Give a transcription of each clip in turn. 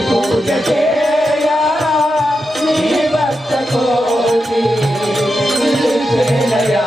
పూజ చేయ నీ భక్త కోటి నిలిచేనయా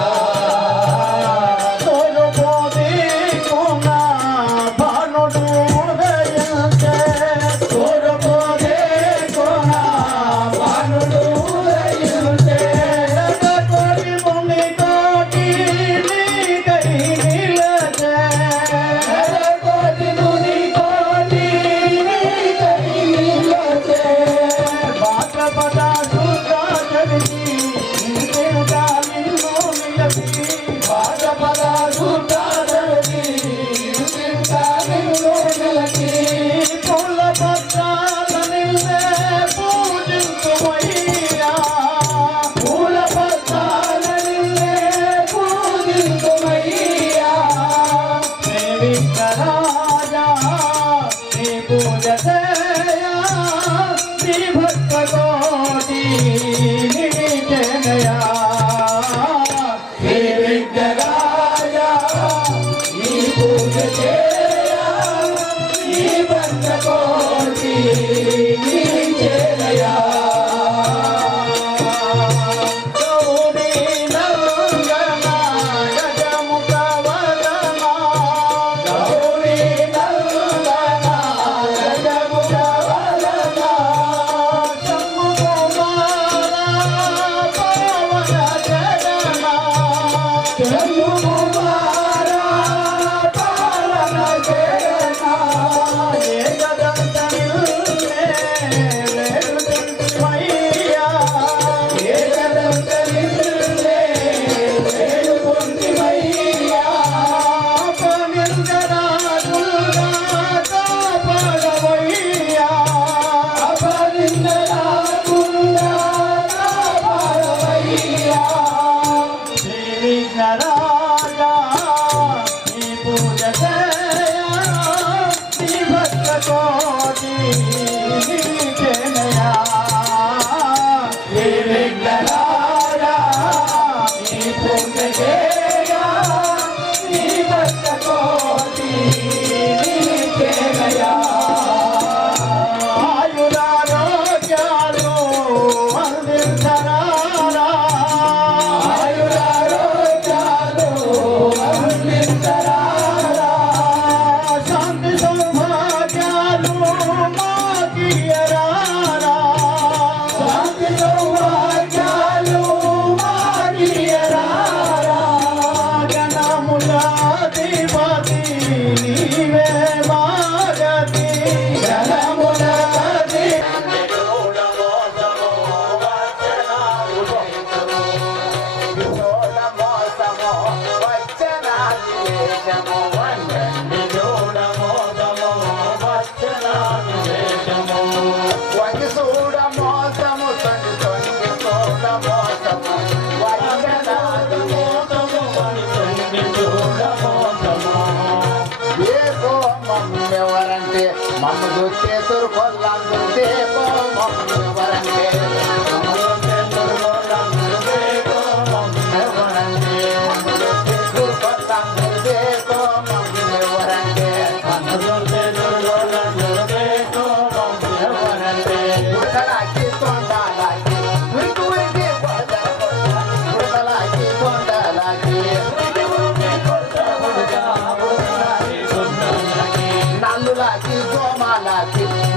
మమ్మ చూస్తే తురుకొల్లందు దేవో మమ్మ ఎవరంటే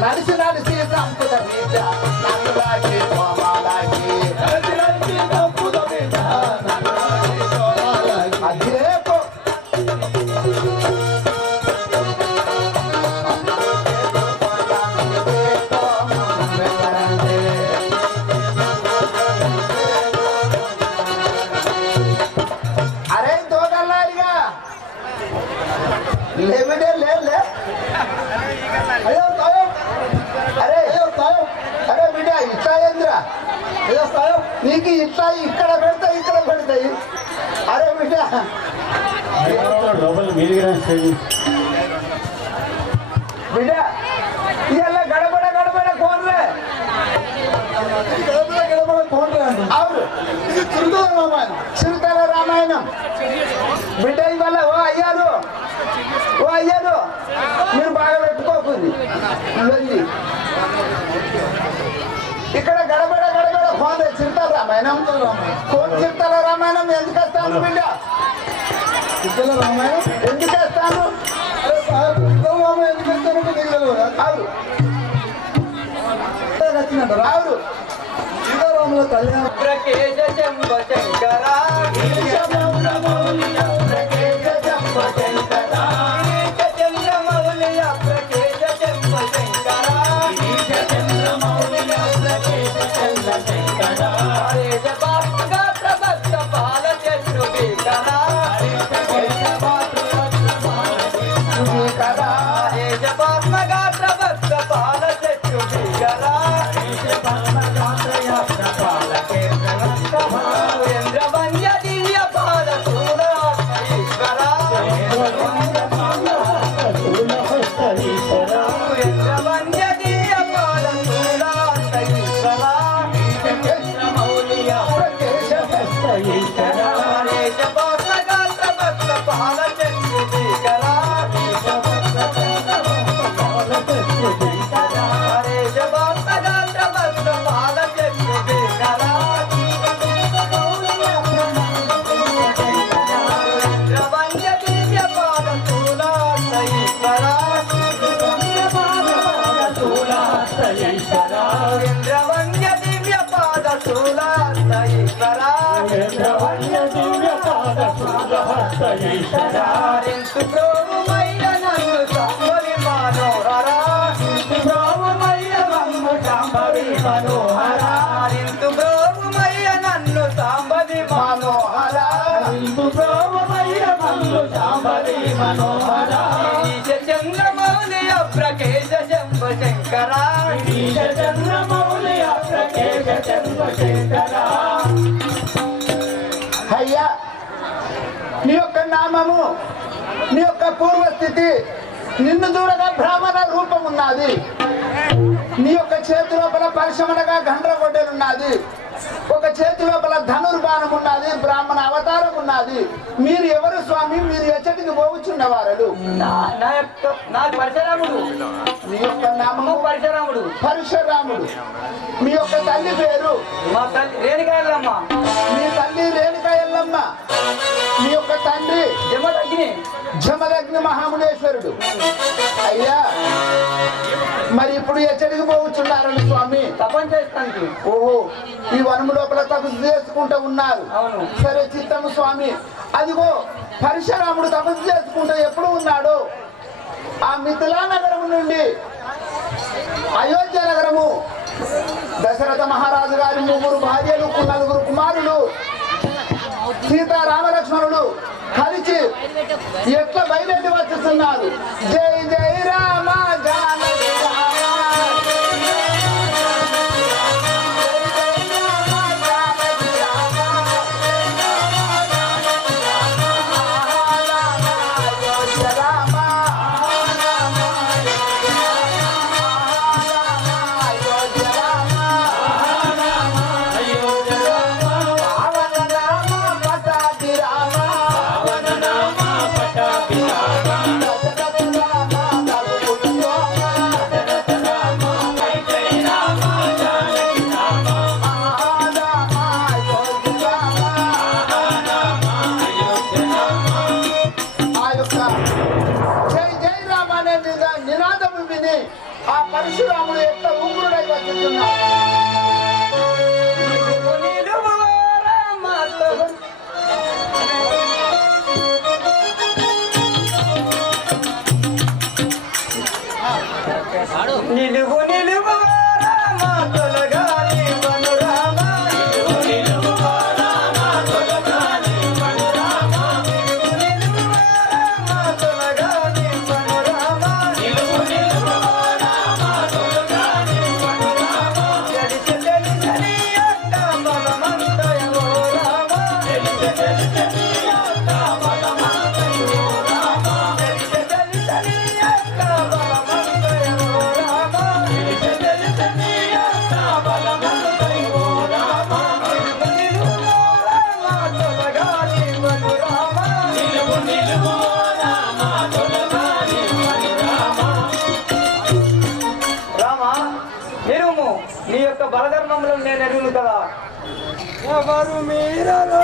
నడిచి నడిచి సంపుద మీద నన్నులాగి కోమాలాగి సంపుద మీద అదేపో అరే తోగల్లాడిగా లేవిడే లే అయ్యో అరే అరే బిడ్డ ఇట్లా ఏంద్రా నీకు ఇట్లా ఇక్కడ పెడతాయి అరే బిడ్డ బిడ్డ ఇలా గడబడ కోన్లే అవును ఇది చిరుతల రామాయణం బిడ్డ ఇవాళ ఓ అయ్యారు మీరు బాగా పెట్టుకోకుంది రామాయణం చిత్తల రామాయణం ఎందుకు వస్తాను బిడ్డ చిత్తల రామాయణం ఎందుకు వస్తాను రామాయణం ఎందుకు వస్తానంటే తెలియదు అవును వచ్చినట్టు అవును సీతారాముల కళ్యాణం ప్రకేశ శంభ శంకర చంద్రమౌళియ ప్రకేశ శంభ శంకర చంద్రమౌళియ ప్రకేశ శంభ శంకర చంద్రమౌళియ ప్రకేశ శంభ శంకర హరే జపాత్మగా ప్రభక్త పాల చెట్టు భీకర హరే జపాత్మగా ప్రభక్త పాల చెట్టు భీకర సురేంద్రవంద్య దివ్య పాద ఈశ్వర సురేంద్రవంద్య దివ్య పాద ఈశ్వర చంద్రమౌళియ హరేశ పాత్రగాత్ర భక్త పాల చెట్టు భీకర హరేశ పాత్రగాత్ర భక్త పాల చెట్టు భీకర రవంద్య దివ్య పాద ఈశ్వర ఇంద్రవంద్య దివ్య పాద ఈశ్వర హారింతు ప్రోమయ్య నన్ను సంభవి మనోహర ప్రోమయ్య మమ్ము సంభవి మనోహర హారింతు ప్రోమయ్య నన్ను సంభవి మనోహర ప్రోమయ్య మమ్ము సంభవి మనోహర ఈశ చంద్రమౌళియ ప్రకేశ శంభ శంకర ఈశ చంద్రమౌళియ ప్రకేశ శంభ శంకర అయ్యా నీ యొక్క నామము నీ యొక్క పూర్వస్థితి నిన్ను దూరగా బ్రాహ్మణ రూపం ఉన్నది నీ యొక్క చేతి లోపల పరిశ్రమగా గండ్రగొడ్డలున్నది ఒక చేతి లోపల ధనుర్బాణం ఉన్నది బ్రాహ్మణ అవతారం ఉన్నది మీరు ఎవరు స్వామి మీరు ఎచ్చటికి పోవచ్చున్నవారు నా పరశురాముడు మీ యొక్క నామము పరశురాముడు పరశురాముడు మీ యొక్క తల్లి పేరు మా తల్లి రేణుకాయలమ్మ మీ తల్లి రేణుకా ఎల్లమ్మ మీ యొక్క తండ్రి జమదగ్ని జమదగ్ని మహామునేశ్వరుడు అయ్యా మరి ఇప్పుడు ఎచ్చడికి పోవచ్చున్నారని స్వామి తపం చేస్తానికి ఓహో ఈ వనము లోపల తపస్సు చేసుకుంటూ ఉన్నారు అవును. సరే చిత్తము స్వామి అదిగో పరశురాముడు తపస్సు చేసుకుంటూ ఎప్పుడు ఉన్నాడు ఆ మిథిలా నగరం నుండి అయోధ్య నగరము దశరథ మహారాజు గారి 3 భార్యలు 4 కుమారులు సీతారామలక్ష్మణులు కలిసి ఎట్లా బయలుదేరి వచ్చుతున్నారు జై జై రామ జానకి రామ నినాదము విని ఆ పరశురాముడు ఎట్లా ఉగ్రుడై వచ్చుతున్నాడు నిలువు నిలువు రామ తొలగాలి మను రామ నిలువు రామ తొలగాలి మను రామ నిలువు రామ తొలగాలి మను రామ నిలువు రామ తొలగాలి మను రామ జడిసి జడిసి అట్ట బలమంతయో రామ జడిసి జడిసి అట్ట బలమంతయో రామ జడిసి జడిసి అట్ట బలమంతయో రామ నిరుము నీ యొక్క బలధర్మంలో నేను ఎరుగును కదా. ఎవరు మీరలో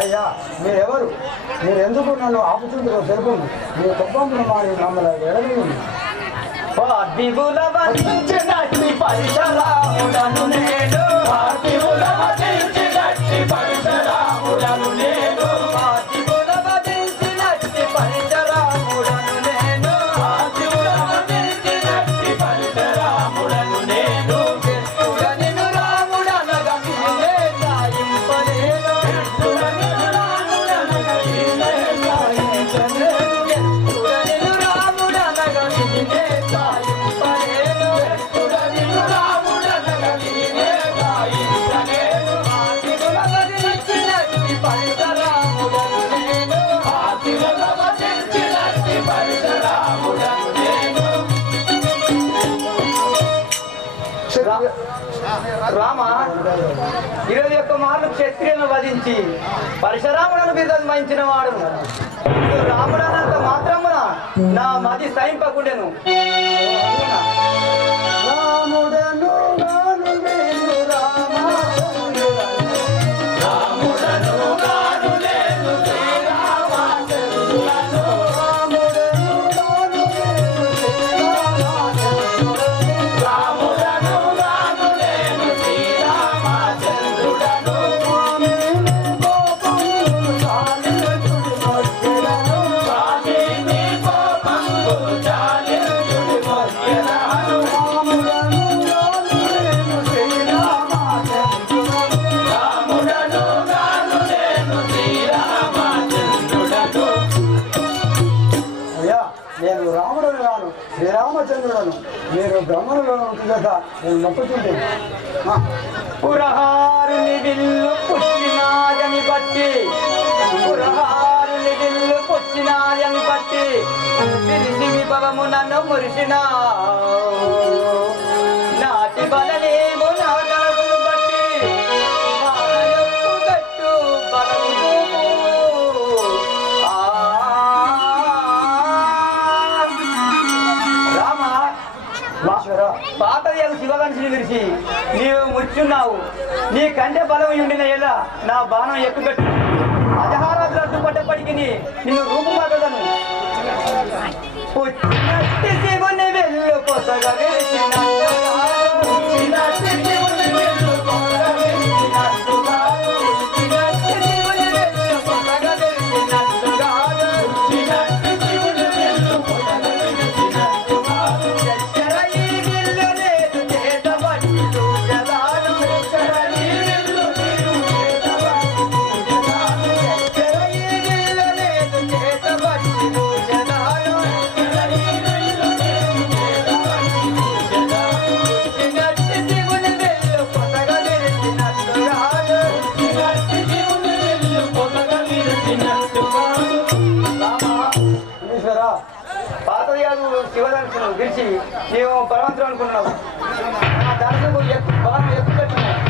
అయ్యా మీరెవరు? మీరు ఎందుకు నన్ను ఆపుతుంటారో తెలుపండి. మీ కుటుంబంలో మారి మమ్మల్ని ఎడగండి. పార్థివుల వధించినట్టి పరశురాముడను నేను, పార్థివుల వధించినట్టి పరశురాముడను నేను, పార్థివుల వధించినట్టి పరశురాముడను నేను, పార్థివుల వధించినట్టి పరశురాముడను నేను. నిన్ను రాముడనగా నిన్నే సాయింపలేను, నిన్ను రాముడనగా నిన్నే సాయింపలేను, నిన్ను రాముడనగా నిన్నే సాయింపలేను, నిన్ను రాముడనగా నిన్నే సాయింపలేను. పార్థివుల వధించినట్టి పరశురాముడను నేను, పార్థివుల వధించినట్టి పరశురాముడను నేను. రామ 21 మార్లు క్షత్రియులను వధించి పరశురాముడను బిరుదమాయించిన వాడు రాముడనంత మాత్రమున నా మది సహింపకుండెను. రాముడను గాను నేను అయ్యా నేను రాముడను గాను శ్రీరామచంద్రుడను. మీరు బ్రహ్మణులో ఉంటుంది కదా నేను మొక్కుతుంటే పురహారుని విల్లు పుచ్చినాదని బట్టి, పురహారుని విల్లు పుచ్చినాదని బట్టి పిలిచి విభవము నన్ను మురిసిన నాటి బలనేమో నా తనకును బట్టి మానయొక్కు గట్టు బలము చూపు. రామ పాతయ్యకు శివగంశిని విరిచి నీవు ముచ్చున్నావు, నీ కంటే బలం ఉండిన ఎలా నా బాణం ఎక్కుగట్టు అజహారాజులు అడ్డుపడ్డప్పటికి నిన్ను రూపుమాగలను. పుచ్చినట్టి శివుని వెళ్ళు పొసగా వెలిసినట్టుగా, పుచ్చినట్టి శివుని వెళ్ళు పొసగా వెలిసినట్టుగా, పుచ్చినట్టి శివుని వెళ్ళు పొసగా వెలిసినట్టుగా, పుచ్చినట్టి శివుని వెళ్ళు పొసగా వెలిసినట్టుగా. ఎచ్చర ఈ విల్లు లేదు చేతబట్టి దూజలాడు, ఎచ్చర ఈ విల్లు లేదు చేతబట్టి దూజలాడు, ఎచ్చర ఈ విల్లు లేదు చేతబట్టి దూజలాడు, ఎచ్చర ఈ విల్లు లేదు చేతబట్టి దూజలాడు. పుచ్చినట్టి శివుని వెళ్ళు పొసగా వెలిసినట్టుగా, పుచ్చినట్టి శివుని వెళ్ళు పొసగా వెలిసినట్టుగా. ఈశ్వరా పాతయ్యాలు శివధనుసును విరిచి నీవు బలవంతులు అనుకున్నావు, నా ధనుసుకు బలం ఎక్కుపెట్టున్నావు.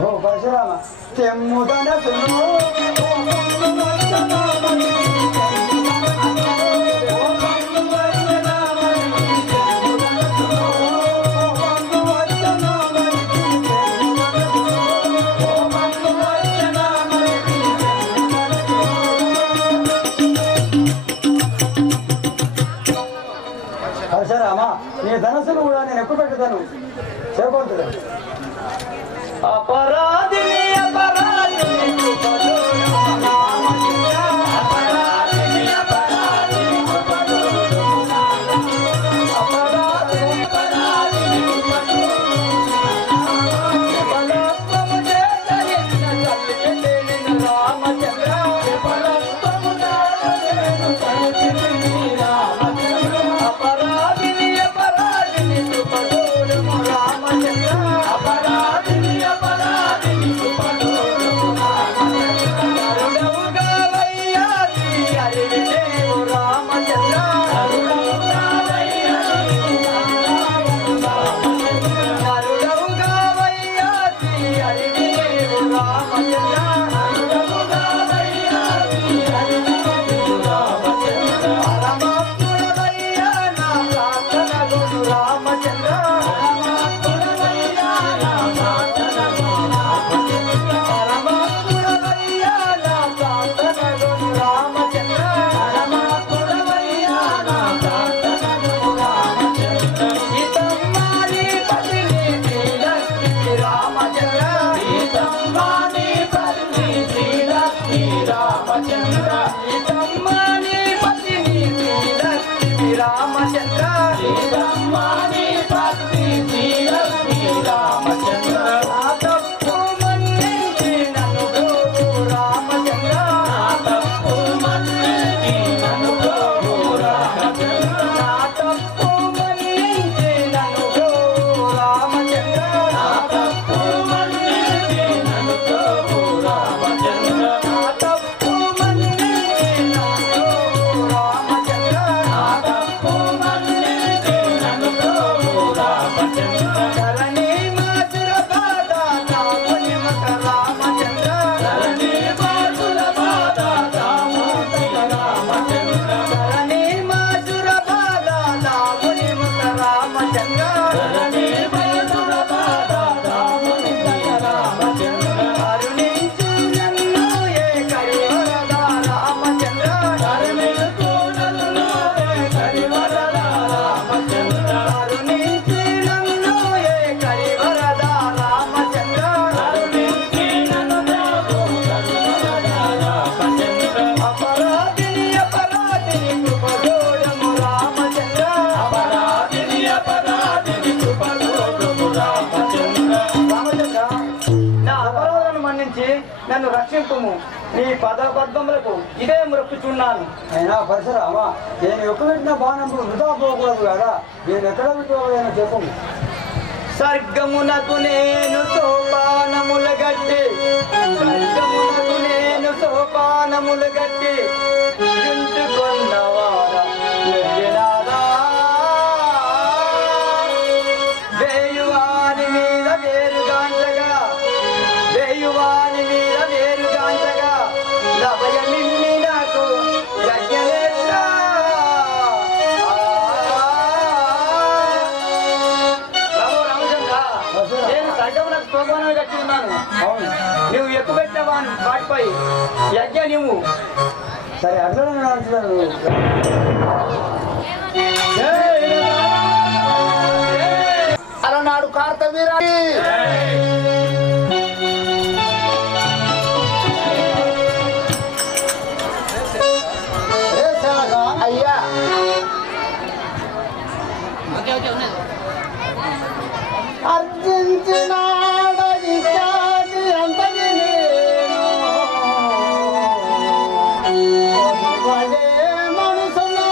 ఓ పరశురామ చెమ్ముదన పరశురామ నీ ధనస్సును కూడా నేను ఎక్కువ పెట్టుతాను చేపడుతుంది. అపరాధిని అపరాధిని అపరాధిని అపరాధిని అపరాధిని అపరాధిని సుపదోడము రామచంద్ర అపరాధిని అపరాధిని సుపదోడము రామచంద్ర కరుణముగా వయ్యాది అరివిదేవు రామచంద్ర కరుణముగా వయ్యాది కరుణముగా వయ్యాది అరివిదేవు రామచంద్ర కరుణముగా వయ్యాది అరివిదేవు రామచంద్ర పరమాత్ముడవయ్యా నా ప్రార్థన గురు రామచంద్ర పరమాత్ముడవయ్యా నా ప్రార్థన గురు రామచంద్ర పరమాత్ముడవయ్యా నా ప్రార్థన గురు రామచంద్ర పరమాత్ముడవయ్యా నా ప్రార్థన గురు రామచంద్ర ఇతమ్మాని పతిని శ్రీలక్ష్మి రామచంద్ర ఇతమ్మాని పతిని శ్రీలక్ష్మి రామచంద్ర ఇతమ్మాని పతిని శ్రీలక్ష్మి రామచంద్ర ఇతమ్మాని పతిని శ్రీలక్ష్మి రామచంద్ర నా తప్పు మన్నించి నన్ను బ్రోవు రామచంద్ర నా తప్పు మన్నించి నన్ను బ్రోవు రామచంద్ర నా తప్పు మన్నించి నన్ను బ్రోవు రామచంద్ర నా తప్పు మన్నించి నన్ను బ్రోవు రామచంద్ర నా తప్పు మన్నించి నన్ను బ్రోవు రామచంద్ర నా తప్పు మన్నించి నన్ను బ్రోవు రామచంద్ర ధరణి మాసుర బాధ తాముని మక రామచంద్ర ధరణి మాసుర బాధ తాముని రామచంద్ర ధరణి మాసుర బాధ తాముని మక రామచంద్ర ధరణి మాసుర బాధ తాముని మక రామచంద్ర కరుణించు నన్ను ఏ కరివరద రామచంద్ర కరుణించు నన్ను ఏ కరివరద రామచంద్ర కరుణించు నన్ను ఏ కరివరద రామచంద్ర కరుణించు నన్ను కరివరద రామచంద్ర అపరాధిని అపరాధిని కృపదోడము రామచంద్ర అపరాధిని అపరాధిని కృపదోడము రామచంద్ర రామచంద్ర నా అపరాధులను మన్నించి నన్ను రక్షింపుము నీ పదబద్ధములకు ఇదే మొక్కుచున్నాను అయినా పరశురామా నేను ఎక్కడ పెట్టిన బాణములు వృధా పోకూడదు కదా నేను ఎక్కడ పెట్టిన చెప్పము స్వర్గమునకు నేను సోపానముల గట్టి స్వర్గమునకు నేను సోపానముల గట్టి దించుకొన్నవాడ నిర్జనాదా వేయువాని మీద వేరుగాంచగా వేయువాని మీద వేరుగాంచగా లభయ నిమ్మి నాకు యజ్ఞవేత్రా నేను సర్గమునకు సోపానాలు కట్టి ఉన్నాను అవును నువ్వు ఎక్కువ పెట్టిన వాటిపై యజ్ఞ నువ్వు సరే అట్లనే నేను అంటున్నాను అలనాడు కార్తవీరా అయ్యా అర్జించినాడీ అంతటి నేను పడే మనసులో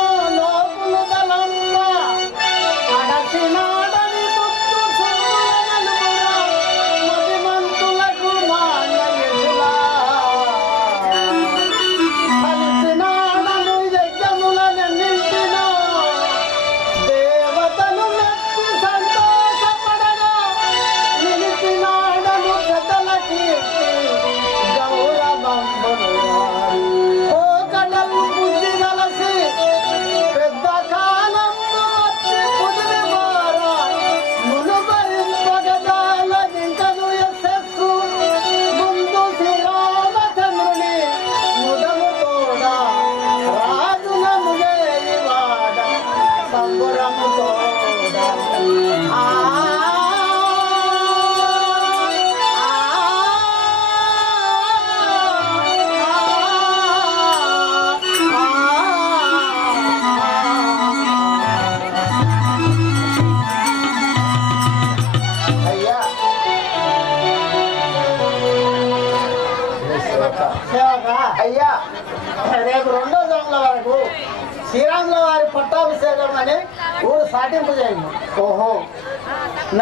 సాటింపజేయండి. ఓహో,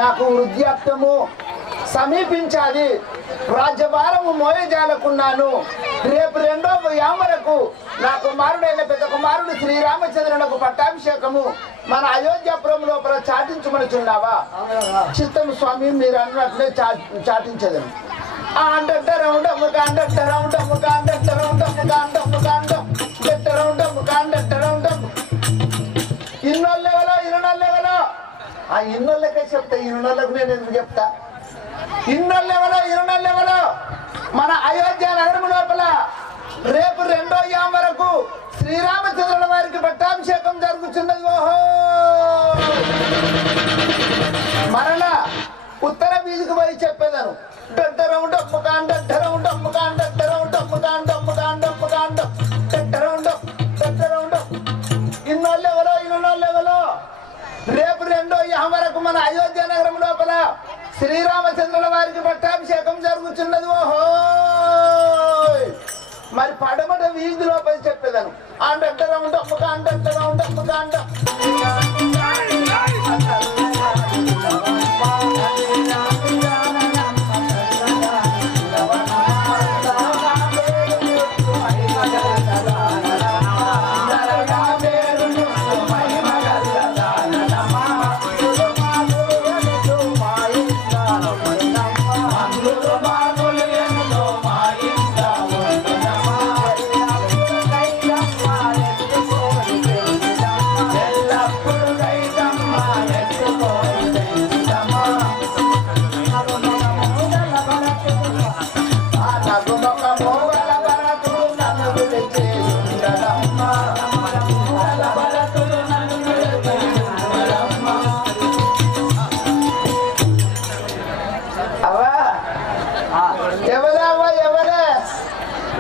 నాకు వృద్ధాప్తము సమీపించాది, రాజ్యభారము మోయజాలకున్నాను. రేపు 2వ యామరకు నా కుమారుడైన పెద్ద కుమారుడు శ్రీరామచంద్రునకు పట్టాభిషేకము మన అయోధ్యాపురం లోపల చాటించమనుచున్నావా? చిత్తము స్వామి, మీరు అన్నట్లే చాటించదను. ఇన్నోళ్ళెవలో ఆ ఇన్నోళ్ళకే చెప్తా, ఇన్నోళ్ళకు నేను ఎందుకు చెప్తా? ఇన్నోళ్ళెవలో మన అయోధ్య నగరం లోపల రేపు 2వ యామ వరకు శ్రీరామచంద్రుల వారికి పట్టాభిషేకం జరుగుతున్నది. ఓహో, మరలా ఉత్తర వీధికి పోయి చెప్పేదను. ఇన్నోళ్ళెవలో రేపు 2వ యామ వరకు మన అయోధ్య నగరం లోపల శ్రీరామచంద్రుల వారికి పట్టాభిషేకం జరుగుతున్నది. ఓహో, మరి పడమట వీధి లోపల చెప్పేదను.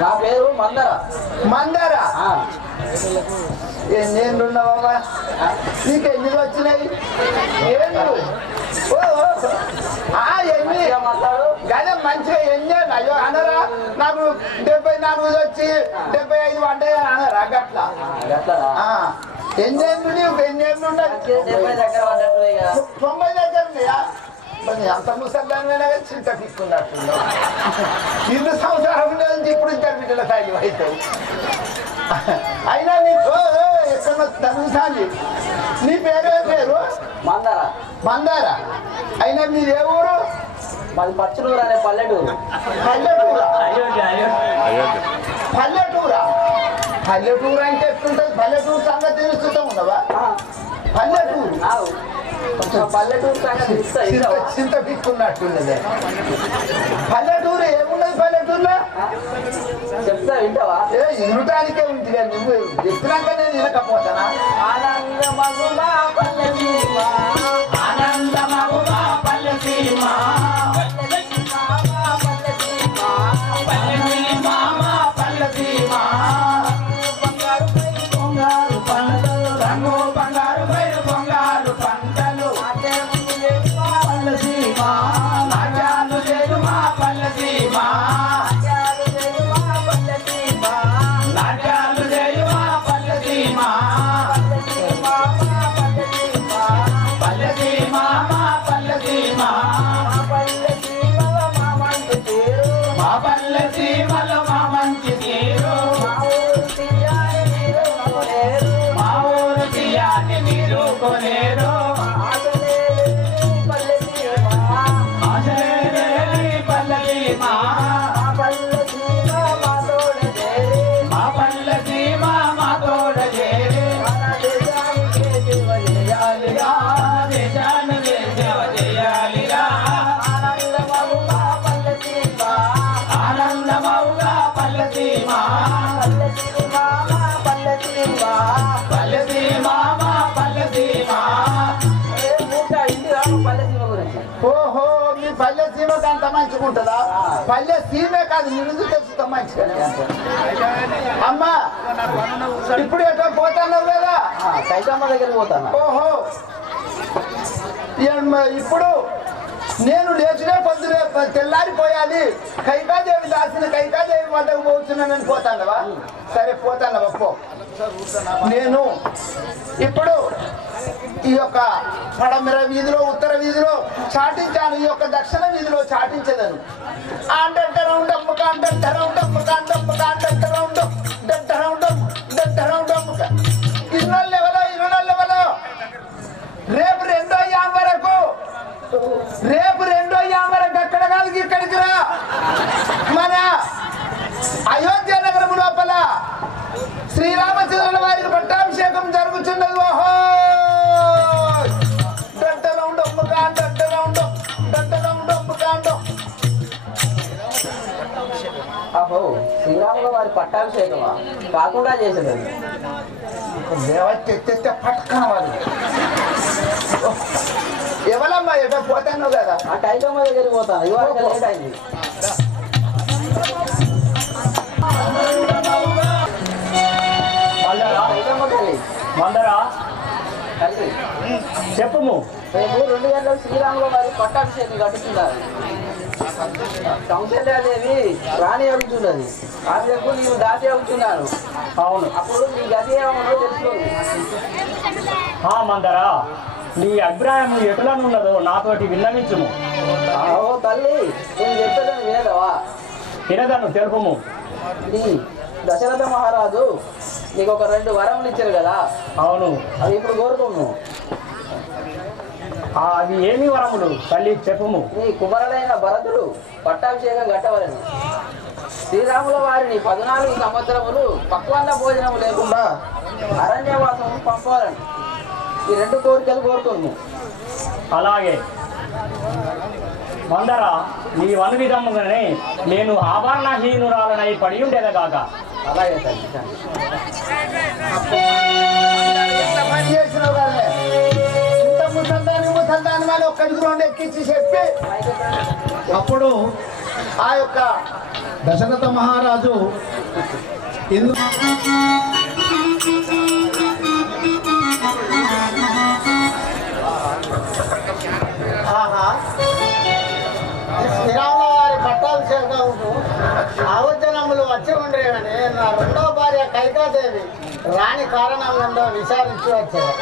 నా పేరు మందర. మందర, ఎన్ని ఉన్నావా? నీకు ఎన్ని వచ్చినాయి? ఎన్ని గదే మంచిగా ఎన్ని అయ్యో అనరా? నాకు 74 వచ్చి 75 పడ్డాయి అనరా? గట్లా ఎన్ని నీకు ఎన్ని ఉన్నాయి? 90 దగ్గర ఉన్నాయా? అంత ముసల్దానివైనా చింత తీసుకున్నట్టు ఇల్లు సంవత్సరం ఉండేది. ఇప్పుడు ఇద్దరు బిడ్డల తల్లి అవుతావు. అయినా నీకు ఎక్కడ తగ్గుసాలి. నీ పేరు పేరు మందర. మందార. అయినా మీది ఏ ఊరు? మాది పచ్చనూరు అనే పల్లెటూరు. పల్లెటూరా? పల్లెటూరా? పల్లెటూరు అంటే ఎట్లుంటుంది? పల్లెటూరు సంగతి తెలుస్తుందా ఉండవా? పల్లెటూరు కొంచెం పల్లెటూరు సంగతి చింత పిక్కున్నట్టున్నది. పల్లెటూరు ఏమున్నది? పల్లెటూరులో చెప్తా, వింటావా? వినటానికే ఉంది కానీ నువ్వు చెప్పినాక నేను వినకపోతానా? ఆనందమగుమా పల్లెసీమ, ఆనందమగుమా పల్లెసీమ, పల్లెసీమ, బంగారు పంటలు, రంగు బంగారు పైరు బంగారు పంటలు, పల్లెసీమ, నాట్యాలు చేయుమా పల్లెసీమ, నాట్యాలు చేయుమా పల్లెసీమ, పల్లెసీమ, పల్లెసీమ, మా పల్లెసీమలో మా మంచి తీరు, మా ఊరు తీయాని మీరు కొనేరు, ఆశలేని పల్లెసీమ, మా పల్లెసీమ మా తోడ చేరి, చేయాలిగా దేశానికి సేవ చేయాలిగా, ఆనందమవుగా పల్లెసీమ, ఆనందమవుగా పల్లెసీమ, పల్లెసీమ మా పల్లెసీమ. ఓహో, మీ పల్లె సీమకు అంత మంచిగుంటుందా? పల్లె సీమే కాదు, నిన్ను తెచ్చుతా మంచిగా. అమ్మా, ఇప్పుడు ఎటో పోతున్నావు కదా? కైతమ్మ దగ్గర పోతాను. ఓహో, ఇప్పుడు నేను లేచునే పొద్దునే తెల్లారిపోయాలి. కైకాదేవి దాసిన కైకాదేవి వద్దకు పోతున్నానని పోతానవా? సరే పోతానవా, పో. నేను ఇప్పుడు ఈ యొక్క పడమర వీధిలో ఉత్తర వీధిలో చాటించాను, ఈ యొక్క దక్షిణ వీధిలో చాటించదను. రేపు రెండో యాం వరకు అక్కడ కాదు ఇక్కడికి రా. మన అయోధ్య నగరం లోపల శ్రీరామచంద్రుల వారికి పట్టాభిషేకం జరుగుతున్నది. ఓహో అహో, శ్రీరాముల వారి పట్టాభిషేకమా కాకుండా చేసేది దేవతే పట్టుకున్న వాళ్ళు ఎవరమ్మా ఎక్కడ పోతాను కదా. ఆ టైగమ్మ దగ్గరికి పోతాను, ఇవాళ లేట్ అయింది. చెప్పము. రేపు 2 గంటలకు శ్రీరాముల వారి పట్టాభిషేకం కట్టుతున్నారు. కౌశల్యాదేవి రాణి అవుతున్నది, ఆమెకు నేను దాసి అవుతున్నాను. అవును, అప్పుడు మీ గతి ఏమో తెలుసుకోండి. మందరా, నీ అభిప్రాయం ఎటులనున్నదో నాతోటి విన్నవించుము. ఓ తల్లి, నేను చెప్పేదని వినదవా? వినదను తెలుపుము. ఈ దశరథ మహారాజు నీకు ఒక 2 వరములు ఇచ్చారు కదా. అవును, అవి ఇప్పుడు కోరుకోము. అవి ఏమి వరములు తల్లి చెప్పుము. నీ కుమారుడైన భరతుడు పట్టాభిషేకం కట్టవలను. శ్రీరాముల వారిని 14 సంవత్సరములు పక్వాన్న భోజనం లేకుండా అరణ్యవాసం పంపాలని ఈ 2 కోరికలు కోరుకోము. అలాగే మందరా, నీ వన్ విధముగానే నేను ఆభరణహీనురాలనై పడి ఉండేదగాక. అలాగే తల్లి. ముసల్దాని వాళ్ళు ఒక్కడికి 2 ఎక్కించి చెప్పి అప్పుడు ఆ యొక్క దశరథ మహారాజు శ్రీరాముల వారి పట్టాభిషేకం ఆలోచనములు వచ్చి ఉండేవని నా 2వ భార్య కైకాదేవి రాణి కారణంలో విచారించి వచ్చారు.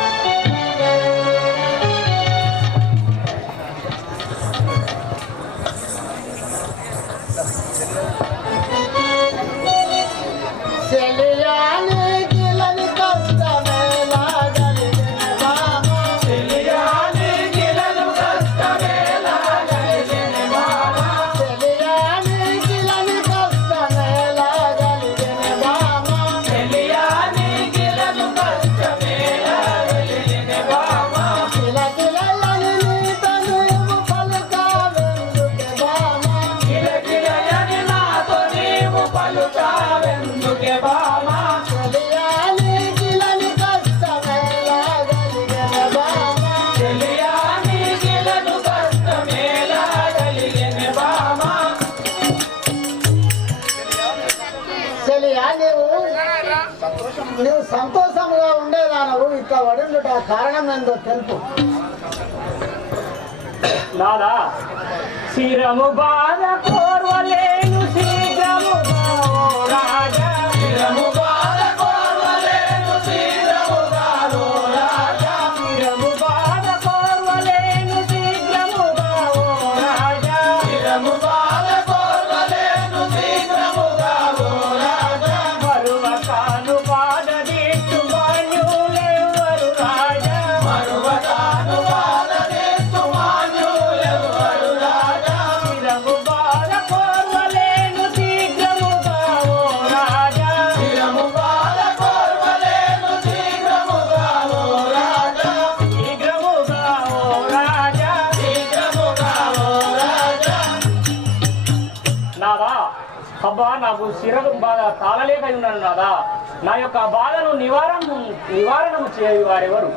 నువ్వు సంతోషంగా ఉండేదానవు ఇట్లా వడుండుట కారణం ఏందో తెలుపు. నాదా, శిరము బాధ కోర్వలేను శీఘ్రము రాజా, శిరము బాధ కోర్వలేను శీఘ్రము రాజా, శిరము బాధ కోర్వలేను శీఘ్రము రాజా, శిరము బాధ కోర్వలేను శీఘ్రము రాజా, మరువకాను బాధ దిట్టు మాన్యులెవరు రాజా, మరువకాను బాధ దిట్టు మాన్యులెవరు రాజా, శిరము బాధ కోర్వలేను శీఘ్రము రాజా, శిరము బాధ కోర్వలేను శీఘ్రము రాజా, శీఘ్రము రాజా, శీఘ్రము రాజా. నాదా, అబ్బా, నాకు శిరము బాధ తాళలేక ఉన్నాను నాదా. నా యొక్క బాధను నివారణము చేయు వారెవరు?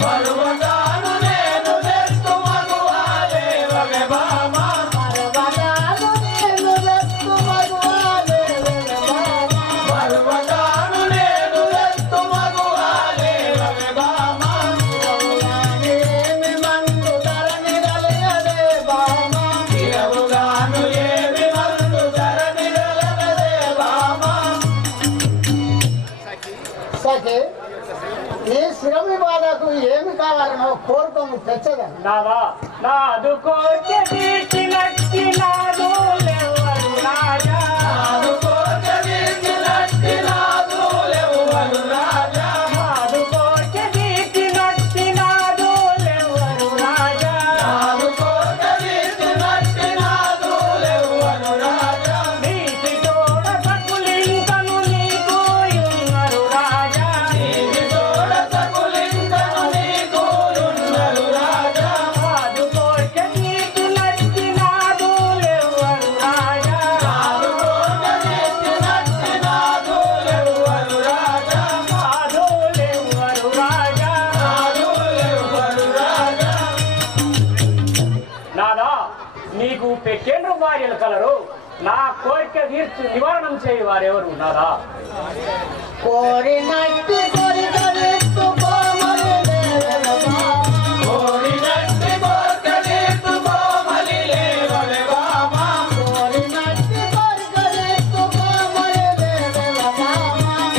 మరువగాను నేను కోరుకోము తెచ్చదని నాదా నాదు కోరిక తీర్చినట్టినాదు లేవరు రాజా నాదు కోరిక తీర్చినట్టినాదు లేవరు రాజా నాదు కోరిక తీర్చినట్టినాదు లేవరు రాజా నాదు కోరిక తీర్చినట్టినాదు లేవరు రాజా నీతి తోడ సకులింకను నీకు యున్నరు రాజా నీతి తోడ సకులింకను నీకు యున్నరు రాజా నాదు కోరిక తీర్చినట్టినాదు లేవరు రాజా నాదు కోరిక తీర్చినట్టినాదు లేవరు రాజా నాదు లేవరు రాజా నాదు లేవరు రాజా నాదా నీకు పెట్టేండ్రు భార్యలు కలరు నా కోరిక తీర్చి నివారణం చేయి వారెవరు నాదా కోరినట్టి కోరికలెత్తుకోమని లేవెలవా. కోరినట్టి కోరిక తీర్చుకోమలి లేవలే బామా కోరినట్టి కోరికలెత్తుకోమని లేవెలవా.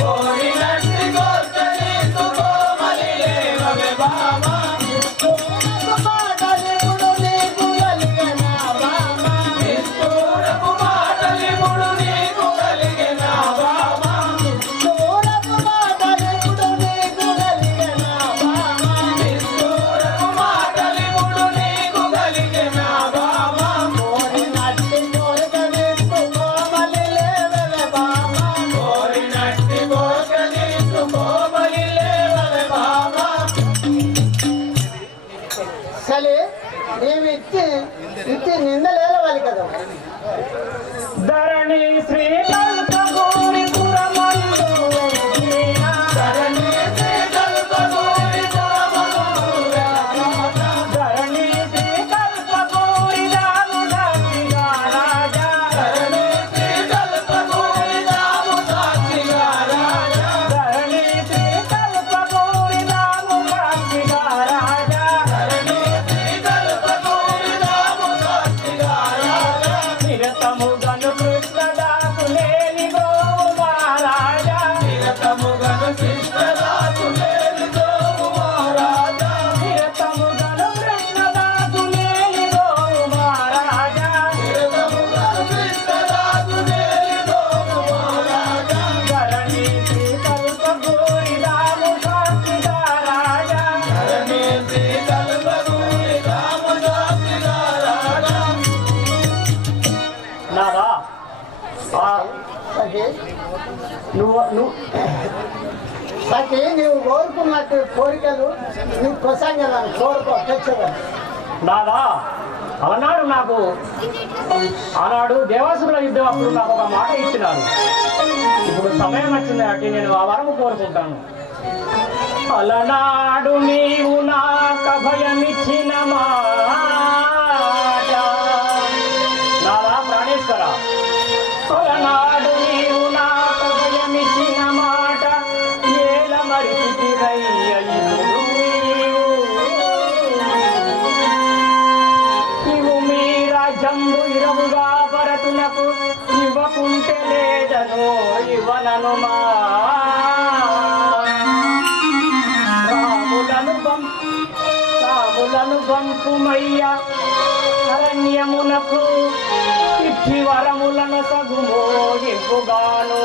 కోరినట్టి కోరిక తీర్చుకోమలి లేవలే బామా కోరకు మాటలిప్పుడు నీకు కలిగెనా బామా. నిష్ఠూరపు మాటలిప్పుడు నీకు కలిగిన బామా కోరకు మాటలిప్పుడు నీకు కలిగెనా బామా. నిష్ఠూరపు మాటలిప్పుడు నీకు కలిగిన బామా కోరినట్టి కోరికలెత్తుకోమని లేవెల బామా. కోరినట్టి కోరిక తీర్చుకోమలి లేవలే బామా సరే నీవు ఇచ్చి నిందలేవాలి కదా. ధరణి శ్రీ కల్పగోరి పురమందు వెలిసిన ధరణి శ్రీ కల్పగోరి పురమందు వెలిసిన ధరణి శ్రీ కల్పగోరి దాముదాసిగా రాజా ధరణి శ్రీ కల్పగోరి దాముదాసిగా రాజా ధరణి శ్రీ కల్పగోరి దాముదాసిగా రాజా ధరణి శ్రీ కల్పగోరి దాముదాసిగా రాజా నిరతముగను కృష్ణదాసు లేని గోవు మహారాజా నిరతముగను కృష్ణదాసు లేని గోవు మహారాజా నిరతముగను కృష్ణదాసు లేని గోవు మహారాజా నిరతముగను కృష్ణదాసు లేని గోవు మహారాజా ధరణి శ్రీ కల్పగోరి దాము శాస్త్రిగా రాజా ధరణి శ్రీ కల్పగోరి దాము శాస్త్రిగా రాజా నాదా సఖి నువ్వు సఖి నీవు కోరుకున్నట్టు కోరికలు నీకు ప్రసంగాలను కోరుకో తెచ్చదని. నాదా ఆనాడు దేవాసుల యుద్ధం అప్పుడు నాకు ఒక మాట ఇచ్చినారు. ఇప్పుడు సమయం వచ్చింది కాబట్టి నేను ఆ వరము కోరుకుంటాను. అలనాడు నీవు నాకు అభయమిచ్చిన మాట నాదా ప్రాణేశ్వర అలనాడు నీవు నాకు అభయమిచ్చిన మాట ఏల మరిచితిరయ్య ఇప్పుడు నీవు ఇవు మీ రాజ్యంబు ఇరవుగా భరతునకు ఇవ్వకుంటే లేదను ఇవ్వనను మా రాములను పంపుమయ్య అరణ్యమునకు ఇట్టి వరములను సగుమోగింపుగాను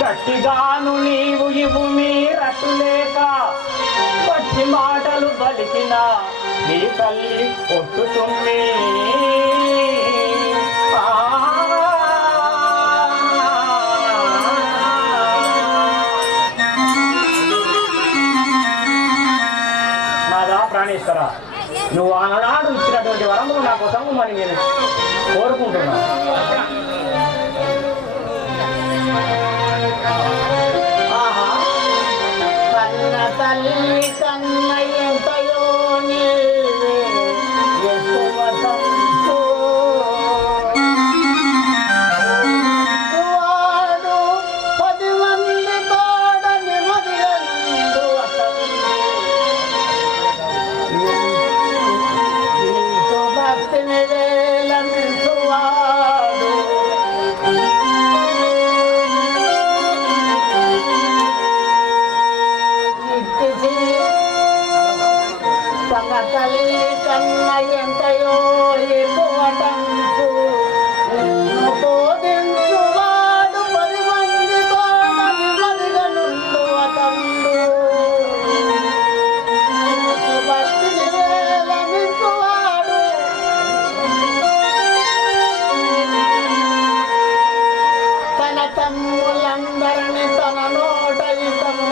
గట్టిగాను నీవు ఇవు మీరటులేక బట్టి మాటలు పలికిన నీ తల్లి కొట్టుతుంది నాదా ప్రాణేశ్వర నువ్వు ఆనాడు ఇచ్చినటువంటి వరములు నా కోసం మరి నేను కోరుకుంటున్నాను. ఆహా కన్న తల్లి కన్న ఎంతయో నీవే ఎక్కువ సంతో. వాడు 10 మంది తోడ నెమ్మదిగందు అతడు నీతో భక్తిని వేలమించువాడు. కన్న తల్లి కన్న ఎంతయో ఎక్కువ టంకు బోధించువాడు 10 మందితో నెమ్మదిగా నుండు అతండు భక్తిని వేలమించువాడు తన తమ్ములందరినీ తన నోట ఇతను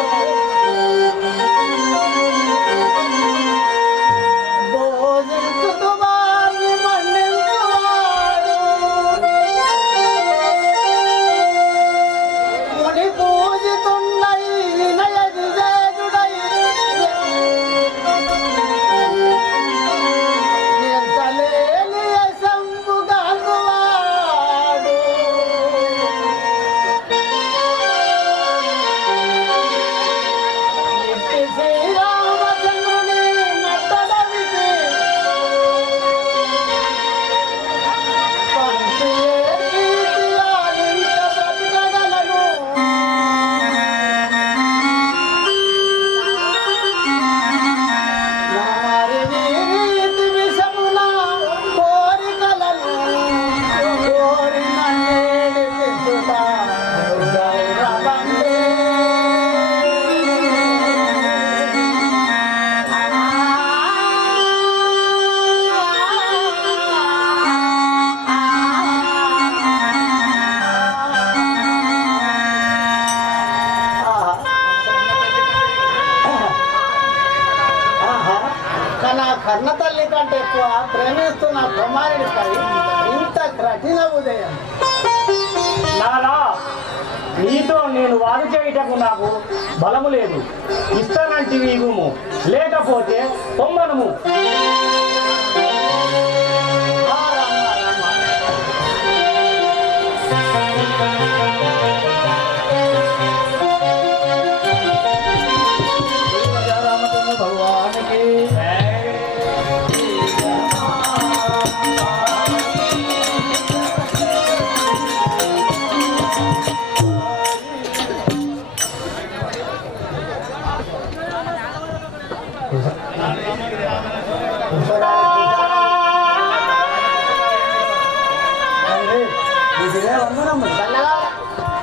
కన్న తల్లి కంటే ఎక్కువ ప్రేమిస్తున్న కుమారుడిపై ఇంత కఠిన ఉదయం నాలా నీతో నేను వాదు చేయటకు నాకు బలము లేదు. ఇస్తానంటే ఇవ్వము, లేకపోతే పొమ్మనము.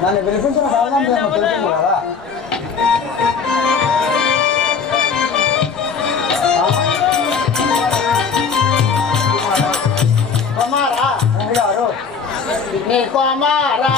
నన్ను పిలిపించిన కారణం తెలుసు కదా. కుమారా గారు నీ కుమారా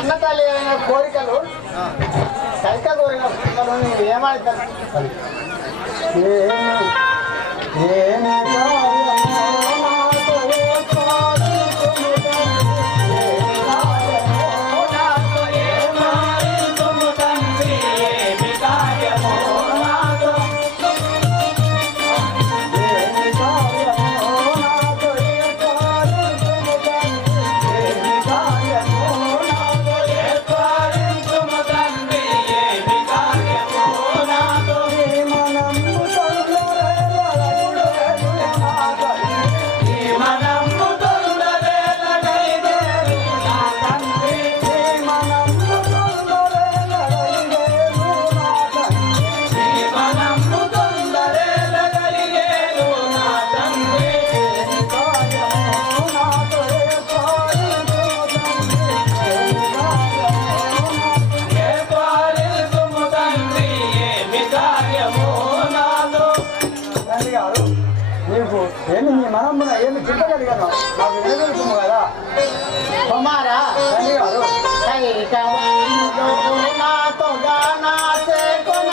అన్న తల్లి అయిన కోరికలు సరిక కోరిన కోరికలు ఏమవుతారు? మనము అడిగాను నాకు ఎదుగుతుంది కదా కుమారా తండ్రి గారు నాతో గానా సే కొన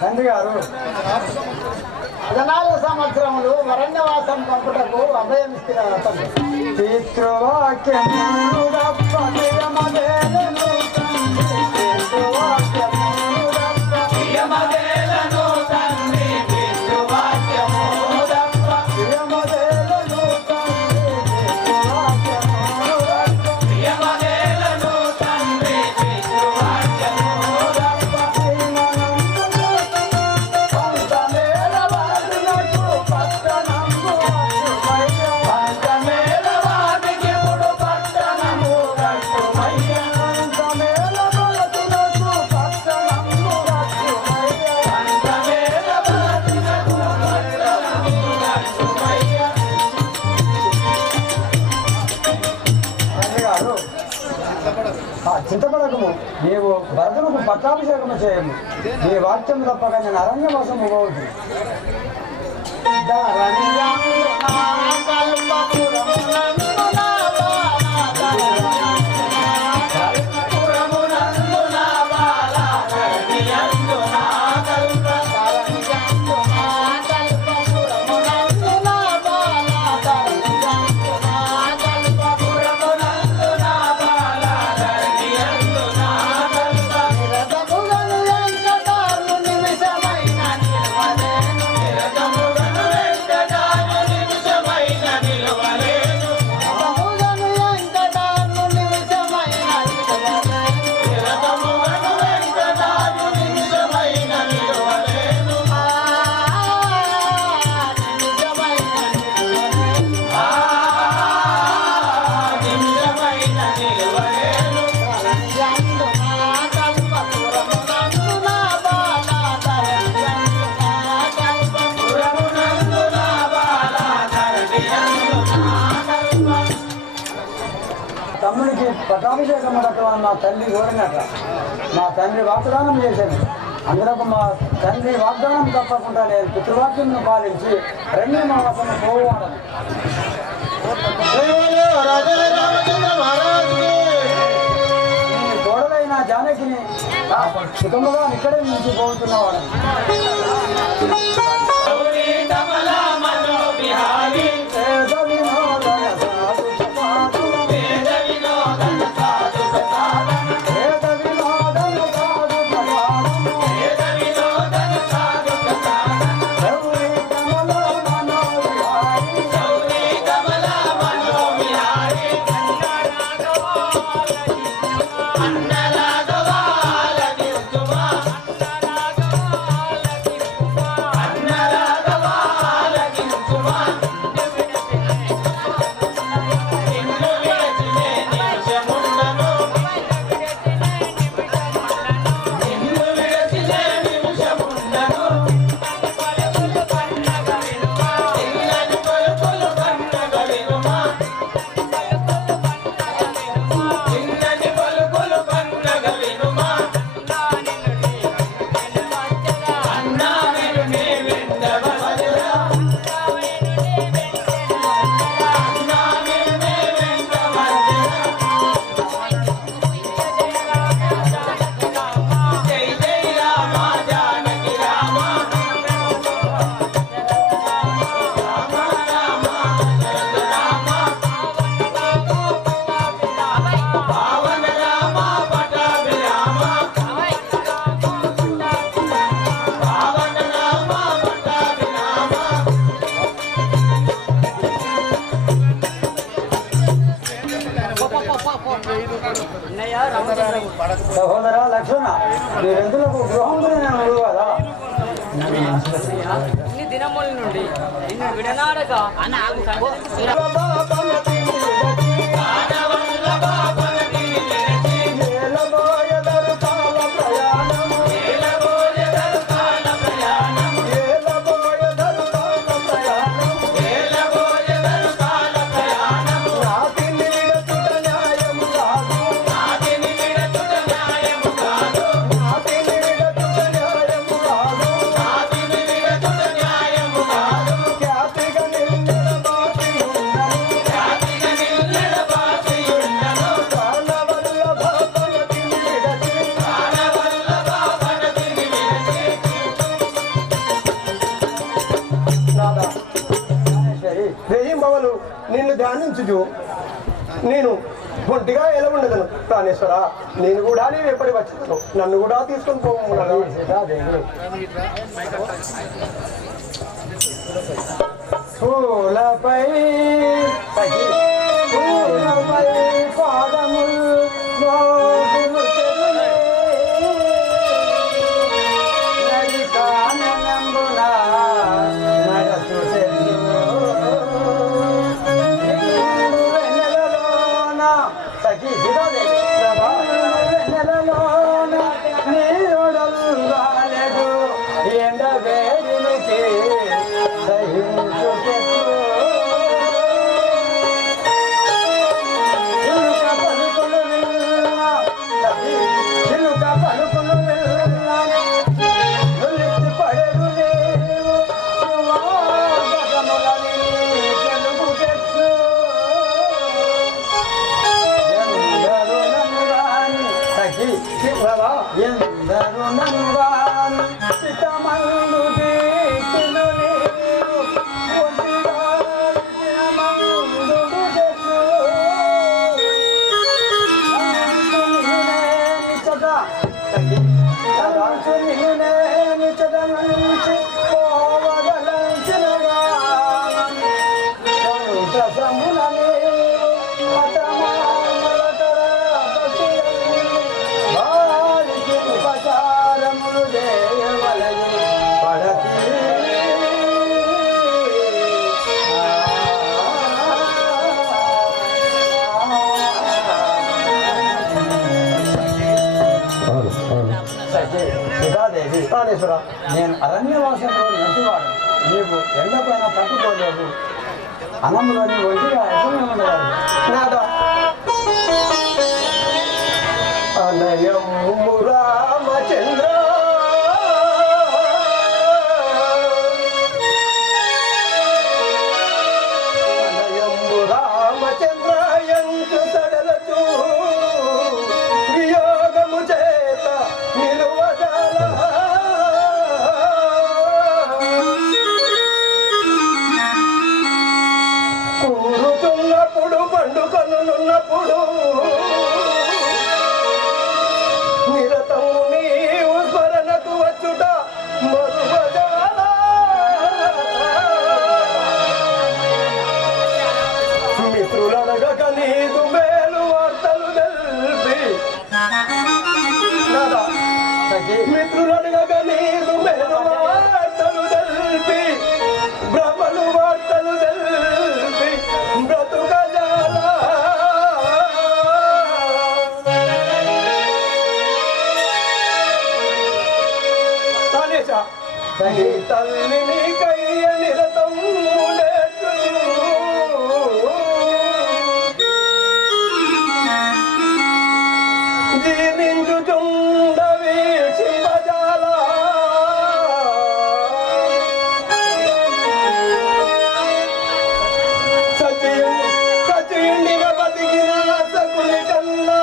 తండ్రి గారు 14 సంవత్సరములు వరణ్యవాసం పంపుటకు అభయం ఇస్తున్నారు అతను పితృవాక్యమును తప్ప ప్రియమదేలను పితృవాక్యమును తప్ప ప్రియమదేలను తండ్రి పితృవాక్యమును తప్ప ప్రియమదేలను తండ్రి పితృవాక్యమును తప్ప ప్రియమదేలను తండ్రి పితృవాక్యమును తప్ప పంచమేల వాదులకు పట్టణము పంచమేల వాదికి ఇప్పుడు పట్టణము కట్టుమయ్య పంచమేల వాదులకు పట్టణము కట్టుమయ్య పంచమేల వాదులకు పట్టణము కట్టుమయ్య గారు చింతపడకము నీవు భరతులకు పట్టాభిషేకము చేయము నీ వాక్యం తప్పక నేను అరణ్యవాసము పోవచ్చు తమ్ముడికి పట్టాభిషేకం పడటం మా తండ్రి కోరినట మా తండ్రి వాగ్దానం చేశాను అందులోకి మా తండ్రి వాగ్దానం తప్పకుండా నేను పితృవాక్యంను పాలించి 2 మాసము పోవాలని తోడలైన జానకిని సుఖముగా ఇక్కడే నుంచి పోతున్నవాడు సహోదరా లక్ష్మణ మీరెందులకు గృహం నేను కదా ఇన్ని దినముల నుండి నిన్ను విడనాడక రేయింబవలు నిన్ను ధ్యానించుచు నేను ఒంటిగా ఎలా ఉండదను ప్రాణేశ్వర నేను కూడా నేను ఎప్పటి వచ్చాను నన్ను కూడా తీసుకొని పోవు పూలపై పాదములు ఎందరు నన్వాను చితమందు దీక్షను నీవు ఒంటిగా చితమందుడు తెచ్చు నేని చద నుంచి పోవగలంచినగా సముల నీవు ఉపచారములు దేవలయు పడతి సుధాదేవి ప్రాణేశ్వర నేను అరణ్యవాసంలో నటివాడు నీవు ఎండపైన తట్టుకోలేదు అనంలోని ఒంటిగా ఎక్కడ ఉండదు నాదా అనయము రామచంద్ర అనయము రామచంద్ర ఎంతు సడలచు వియోగము చేత నిలువజాల కూరుచున్నప్పుడు పండుకొనున్నప్పుడు నిరతము నీవు స్మరణకు వచ్చుట మరువజాలా మిత్రులనగక నీదు మేలు వార్తలు తెలిపి మిత్రులనగక నీదు మేలు వార్తలు తెలిపి భ్రమలు వార్తలు తెలిపి బ్రతుకజాలా తల్లిని కయ్య నిరతం జీర్ణించుచుండ వీక్షింపజాల సచియుండిన బతికిన సకుని కన్నా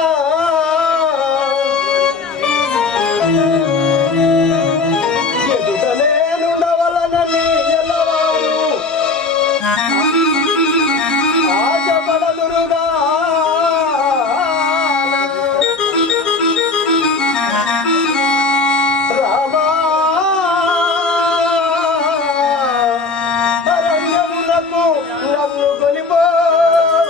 ఆశపడదురుగా రామా అరణ్యమునకు నన్ను కొనిపోవలదయ్యా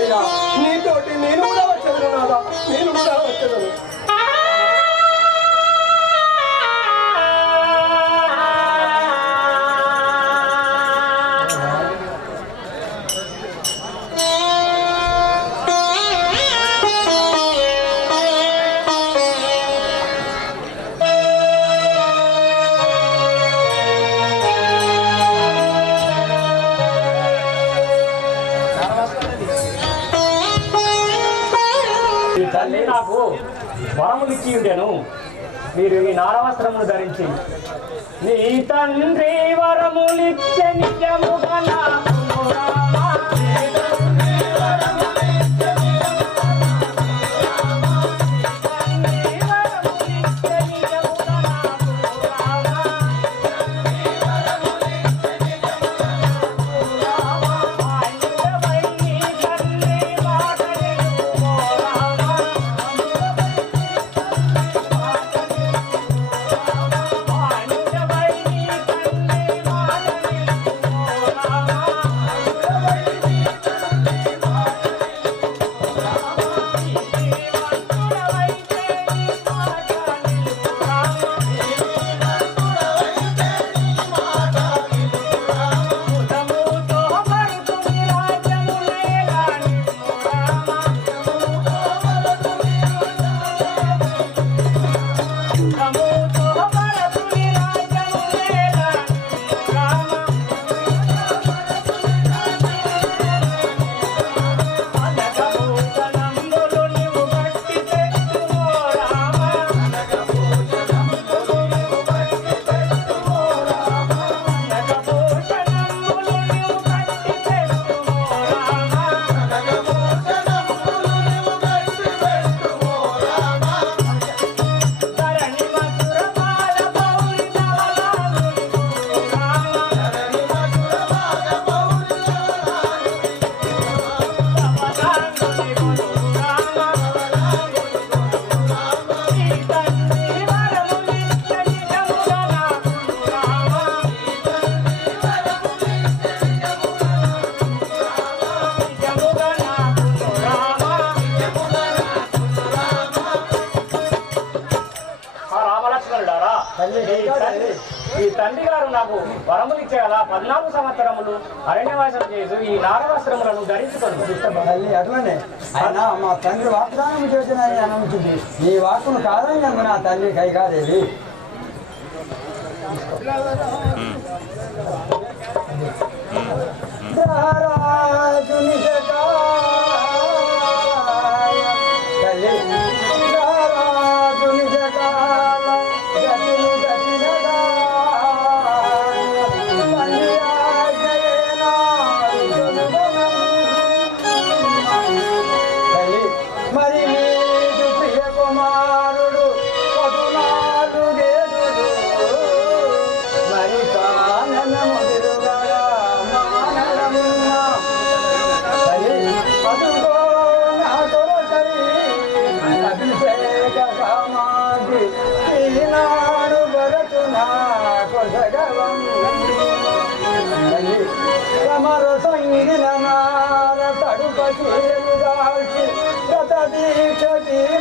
నాదయ్యా, నీతోటి నేను కూడా వచ్చేదను నాదా, నేను కూడా వచ్చేదను. ఈ తల్లి నాకు వరములిచ్చి ఉండెను. మీరు ఈ నారవస్త్రమును ధరించి నీ తండ్రి వరములిచ్చే నిత్యముగా నాకు రామా. ఈ తండ్రి గారు నాకు వరములు ఇచ్చేయాలా 14 సంవత్సరములు అరణ్యవాసం చేసి ఈ నారవస్త్రములను ధరించుకొని తల్లి అట్లనే ఆయన మా తండ్రి వాగ్దానం చేసిన అనుమతింది. నీ వాక్కును కాదని అనుకు నా తల్లి కైకాదేవి.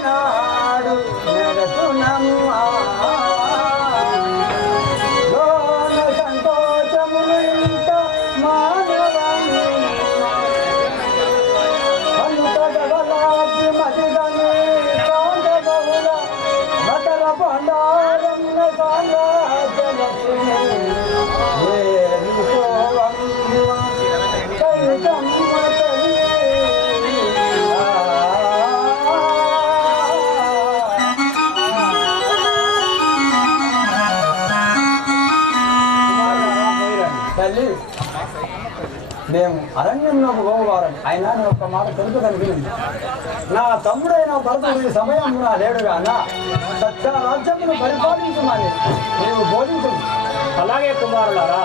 నాడు నడుతునమ్మా లోన సంతోషములు ఇంత మానవం అంతగలాచి మతిగని కాంత బహుళ మకర పండారం సామ్రాజ్యలక్ష్మి తల్లి మేము అరణ్యంలో గోవారం అయినా నేను ఒక మాట తెలుసు కనిపించింది. నా తమ్ముడైన భరతుడి సమయం నా లేడుగా నా సత్య రాజ్యమును పరిపాలించమని నీవు బోధించు. అలాగే కుమారులారా.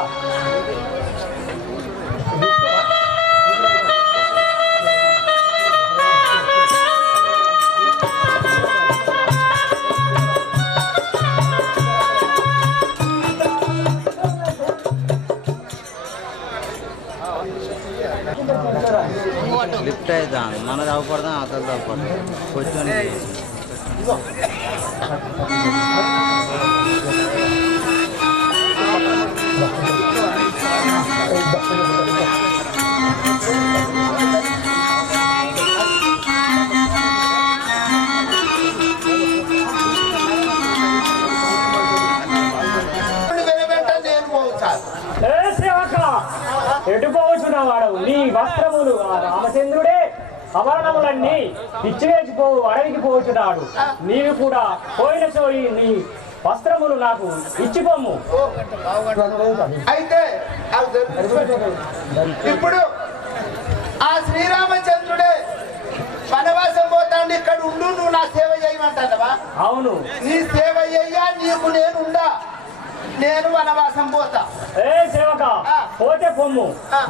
లెఫ్ట్ అవుతాం మనది అవపడదాం అతను అవపడదాం కొంచెం ఎటు పోవచ్చున్న వాడవు నీ వస్త్రములు ఆ రామచంద్రుడే ఆభరణములన్నీ ఇచ్చివేసిపోవు అడవికి పోవచ్చున్నాడు. నీవు కూడా పోయిన చోయి నీ వస్త్రములు నాకు ఇచ్చిపోము. అయితే ఇప్పుడు ఆ శ్రీరామచంద్రుడే వనవాసం పోతాండి, ఇక్కడ ఉండు, నువ్వు నా సేవ చేయమంటావా? అవును, నీ సేవ చెయ్యా, నీకు నేనుండా, నేను వనవాసం పోతా. ఏ సేవక పోతే పొమ్ము,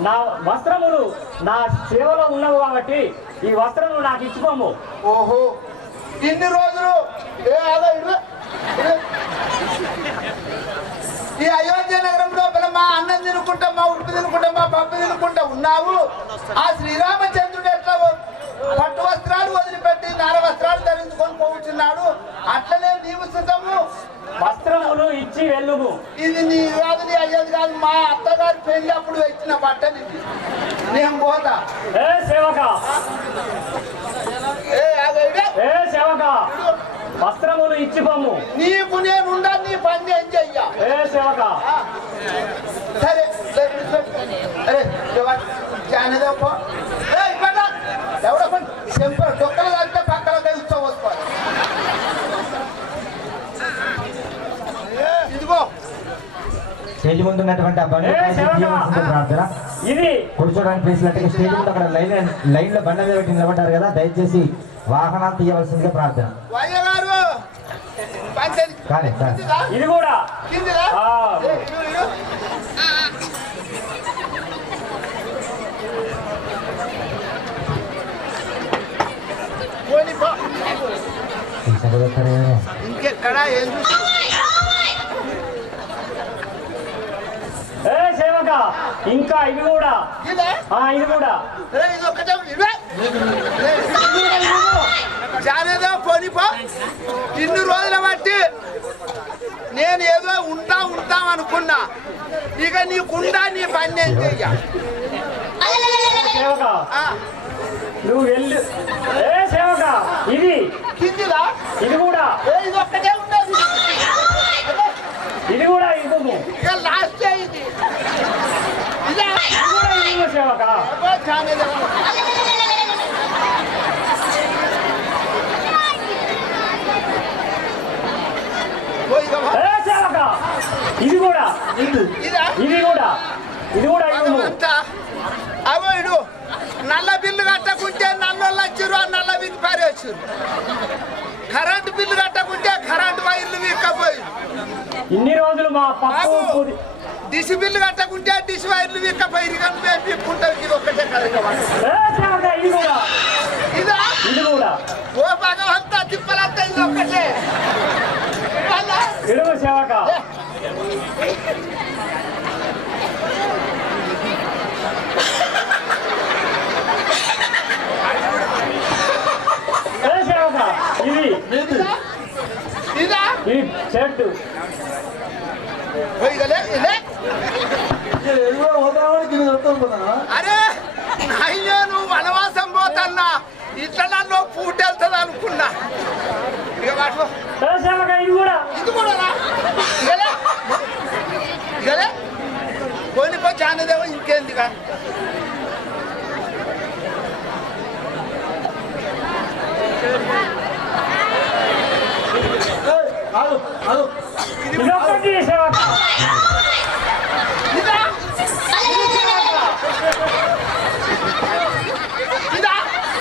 నా వస్త్రములు నా సేవలో ఉన్నావు కాబట్టి ఈ వస్త్రములు నాకు ఇచ్చిపోము. ఓహో, ఇన్ని రోజులు ఈ అయోధ్య నగరం లోపల మా అన్నం తినుకుంటా, మా ఉడుపు తినుకుంటా, మా పప్పు తినుకుంటా ఉన్నావు. ఆ శ్రీరామచంద్రుడు ఎట్లా పట్టు వస్త్రాలు వదిలిపెట్టి నార వస్త్రాలు ధరించుకొని పోతున్నాడు, అట్లనే నీవు సుతము వస్త్రములు ఇచ్చి వెళ్ళుము. ఇది నీ కాదు, నీ అయ్యేది కాదు, మా అత్తగారి పెళ్లి అప్పుడు వచ్చిన బట్టలు ఇది, నేను పోతా. ఏ సేవక వస్త్రములు ఇచ్చిపోము. నీకు నేను ఉండా, నీ పని ఏం చెయ్యా. ఏ సేవక సరే అరే జానేదేపో ఎవడ పని చెంప డొక్కలు అంటే పక్కన కలిసి వస్తారు. ఇదిగో స్టేజ్ ముందు ఉన్నటువంటి ఆ బండి ప్రార్థన ఇది కూర్చోడానికి ప్లేస్ అంటే స్టేజ్ ముందు అక్కడ లైన్ లో బండ మీద పెట్టి నిలబడ్డారు కదా, దయచేసి వాహనాలు తీయవలసిందిగా ప్రార్థన. కానీ ఇది కూడా ఇంకెక్కడ ఏం చూసి సేవక ఇంకా ఇది కూడా ఇది కూడా ఇది ఒక్కటే జానేదో పోనిపో. ఇన్ని రోజుల బట్టి నేను ఏదో ఉంటాం అనుకున్నా, ఇక నీకుండా నీ పని ఏం చెయ్యా. సేవక నువ్వు వెళ్ళు. ఏ సేవక ఇది కిందిదా, ఇది కూడా ఇది ఒక్కటే ఉండదు, ఇది కూడా ఇవ్వము. ఇక లాస్ట్ ఇది ఇదే సేవక జానేదో ఇది కూడా అవో ఇడు నల్ల బిల్లు కట్టకుంటే నల్లొళ్ళు వచ్చారు, ఆ నల్ల బిల్లు పారేసారు. కరెంటు బిల్లు కట్టకుంటే కరెంటు వైర్లు వీక్కపోయి. ఇన్ని రోజులు మా పప్పు డిసి బిల్లు కట్టకుంటే డిసి వైర్లు వీక్కపోయి. వీక్కుంటాం, ఇది ఒక్కటే ఇది కూడా ఓ భగవంతా తిప్పలంతా ఇది ఒక్కటే. ఇడుగు సేవక సేవక ఇది చెట్టు అరే అయ్యో, నువ్వు వనవాసం పోతన్నా ఇట్లా నన్ను పూట వెళ్తుంది అనుకున్నా. ఇక వాటిలో ఇది కూడా ఇకలే పోనిపో జానదేవో ఇంకేంది కానీ.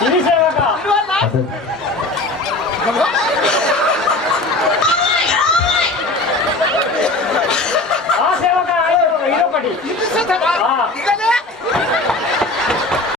ఇది సేవక